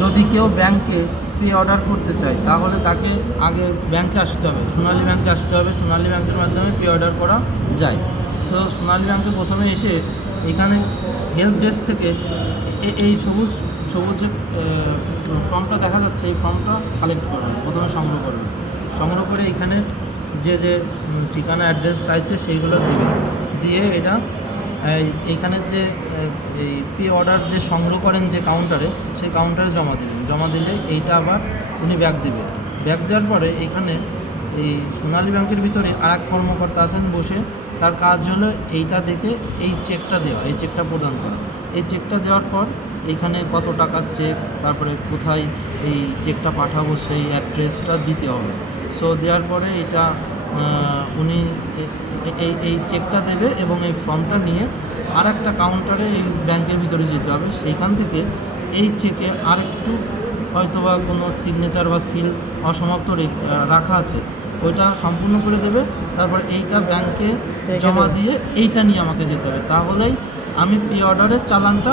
যদি কেউ ব্যাংকে পে অর্ডার করতে চায়, তাহলে তাকে আগে ব্যাংকে আসতে হবে। সোনালী ব্যাংকে আসতে হবে। সোনালী ব্যাংকের মাধ্যমে পে অর্ডার করা যায়। সো সোনালী ব্যাংকে প্রথমে এসে এখানে হেল্প ডেস্ক থেকে এই সবুজ সবুজ যে ফর্মটা দেখা যাচ্ছে, এই ফর্মটা কালেক্ট করবেন। প্রথমে সংগ্রহ করবেন। সংগ্রহ করে এখানে যে যে ঠিকানা অ্যাড্রেস চাইছে, সেইগুলো দিবে দিয়ে এটা এইখানের যে এই পে অর্ডার যে সংগ্রহ করেন যে কাউন্টারে সেই কাউন্টারে জমা দিবেন জমা দিলে এইটা আবার উনি ব্যাগ দেবে ব্যাগ দেওয়ার পরে এখানে এই সোনালী ব্যাংকের ভিতরে আর এক কর্মকর্তা আছেন বসে। তার কাজ হলো এইটা দেখে এই চেকটা দেওয়া, এই চেকটা প্রদান করা। এই চেকটা দেওয়ার পর এখানে কত টাকার চেক তারপরে কোথায় এই চেকটা পাঠাবো, সেই অ্যাড্রেসটা দিতে হবে। সো দেওয়ার পরে এটা উনি এই এই চেকটা দেবে এবং এই ফর্মটা নিয়ে আর একটা কাউন্টারে এই ব্যাংকের ভিতরে যেতে হবে। সেইখান থেকে এই চেকে আর আরেকটু হয়তোবা কোনো সিগনেচার বা সিল অসমাপ্ত রাখা আছে ওইটা সম্পূর্ণ করে দেবে। তারপর এইটা ব্যাংকে জমা দিয়ে এইটা নিয়ে আমাকে যেতে হবে। তাহলেই আমি পে অর্ডারের চালানটা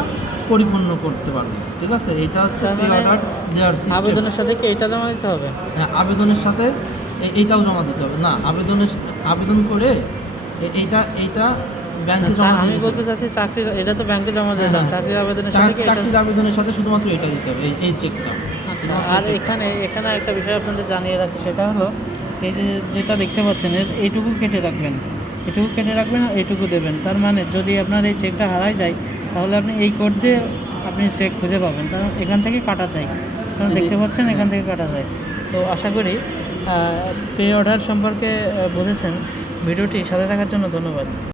পরিপূর্ণ করতে পারব। ঠিক আছে? এটা হচ্ছে পে মানে অর্ডার দেওয়ার আবেদনের সাথে কি এটা জমা দিতে হবে? হ্যাঁ আবেদনের সাথে এইটাও জমা দিতে হবে। না আবেদনের আবেদন করে এইটা এইটা ব্যাংকে জমা আমি দিয়ে বলতে চাচ্ছি চাকরির এটা তো ব্যাংকে জমা দিলাম হ্যাঁ। চাকরির আবেদনের সাথে চাকরির আবেদনের সাথে শুধুমাত্র এটা দিতে হবে এই চেকটা। আচ্ছা আর এখানে এখানে একটা বিষয় আপনাদের জানিয়ে রাখি সেটা হলো এই যে যেটা দেখতে পাচ্ছেন এইটুকু কেটে রাখবেন। এটুকু কেটে রাখবেন এইটুকু দেবেন। তার মানে যদি আপনার এই চেকটা হারাই যায় তাহলে আপনি এই কোড দিয়ে আপনি চেক খুঁজে পাবেন। কারণ এখান থেকে কাটা যায়। কারণ দেখতে পাচ্ছেন এখান থেকে কাটা যায়। তো আশা করি পে অর্ডার সম্পর্কে বলেছেন। ভিডিওটি সাথে থাকার জন্য ধন্যবাদ।